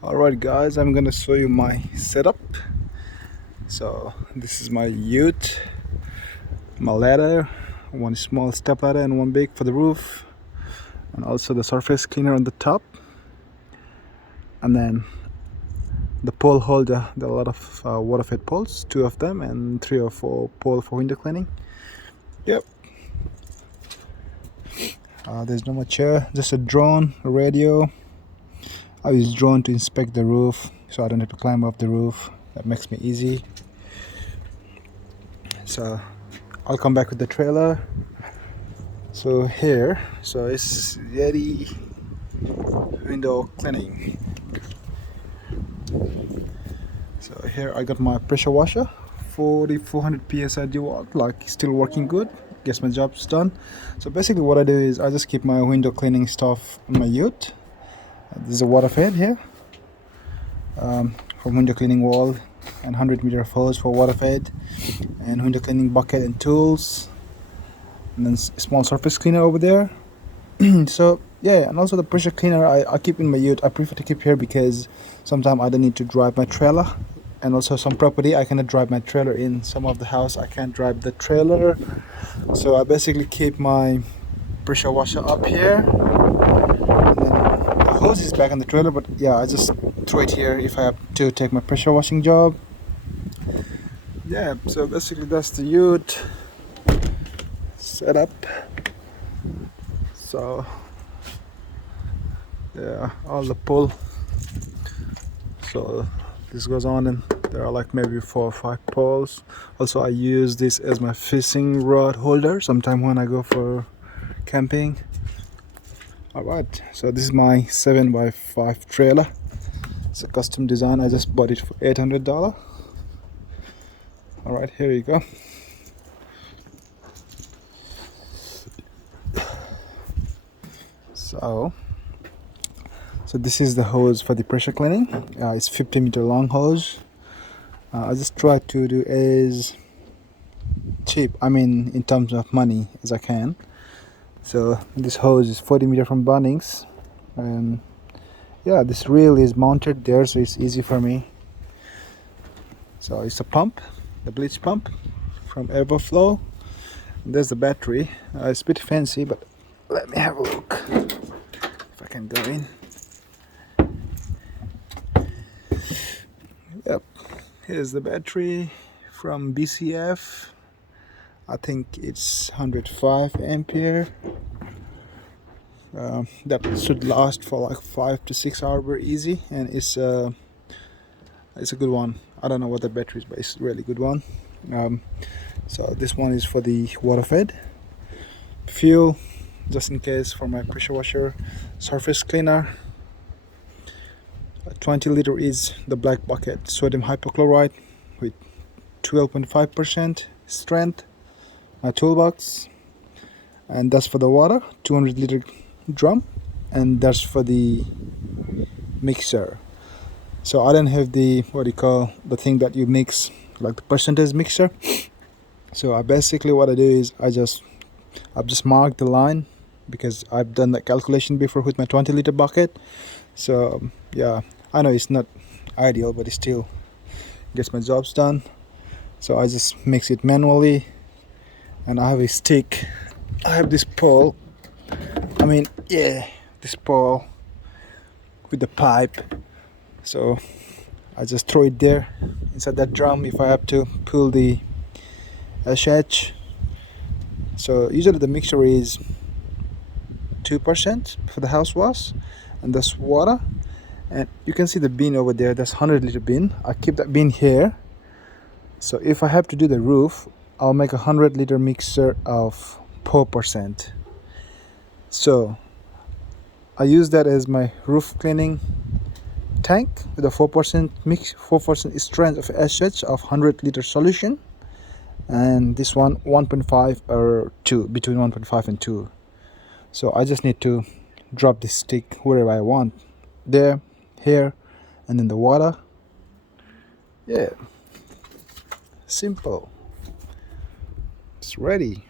Alright guys, I'm gonna show you my setup. So this is my ute, my ladder, one small step ladder and one big for the roof, and also the surface cleaner on the top, and then the pole holder. There are a lot of water fed poles, 2 of them, and 3 or 4 pole for window cleaning. Yep. There's no more chair, just a drone, a radio. I use drone to inspect the roof so I don't have to climb up the roof. That makes me easy. So I'll come back with the trailer. So here, so it's Yeti window cleaning. So here I got my pressure washer, 400 psi DeWalt, like still working good, gets my jobs done. So basically what I do is I just keep my window cleaning stuff on my ute. This is a water fed here for window cleaning wall, and 100-meter hose for water fed, and window cleaning bucket and tools, and then small surface cleaner over there. So yeah, and also the pressure cleaner I keep in my ute. I prefer to keep here because sometimes I don't need to drive my trailer, and also some property I cannot drive my trailer in. Some of the house I can't drive the trailer, so I basically keep my pressure washer up here, and then the hose is back on the trailer, but yeah, I just throw it here if I have to take my pressure washing job. Yeah, so basically that's the ute setup. So yeah, all the pull. So this goes on, and there are like maybe 4 or 5 poles. Also I use this as my fishing rod holder sometime when I go for camping. Alright, so this is my 7x5 trailer. It's a custom design. I just bought it for $800. Alright, here you go. So this is the hose for the pressure cleaning. It's 50-meter long hose. I just try to do as cheap, I mean in terms of money, as I can. So this hose is 40-meter from Bunnings, and yeah, this reel is mounted there, so it's easy for me. So it's a pump, the bleach pump from Everflow. There's the battery. It's a bit fancy, but let me have a look if I can go in. Yep, here's the battery from BCF. I think it's 105 ampere. That should last for like 5 to 6 hours very easy, and it's a good one. I don't know what the battery is, but it's a really good one. So this one is for the water fed, fuel just in case for my pressure washer, surface cleaner. 20-liter is the black bucket, sodium hypochlorite with 12.5% strength. My toolbox, and that's for the water, 200-liter drum, and that's for the mixer. So I don't have the, what do you call, the thing that you mix, like the percentage mixer. So I basically, what I do is I've just marked the line because I've done that calculation before with my 20-liter bucket. So yeah, I know it's not ideal, but it still gets my jobs done. So I just mix it manually, and I have a stick. I have this pole. This pole with the pipe. So I just throw it there inside that drum if I have to pull the hatch. So usually the mixture is 2% for the house wash, and that's water. And you can see the bin over there, that's 100-liter bin. I keep that bin here. So if I have to do the roof, I'll make a 100-liter mixture of 4%. So I use that as my roof cleaning tank with a 4% mix, 4% strength of SH of 100-liter solution, and this one 1.5 or 2, between 1.5 and 2. So I just need to drop this stick wherever I want, there, here, and then the water. Yeah, simple, it's ready.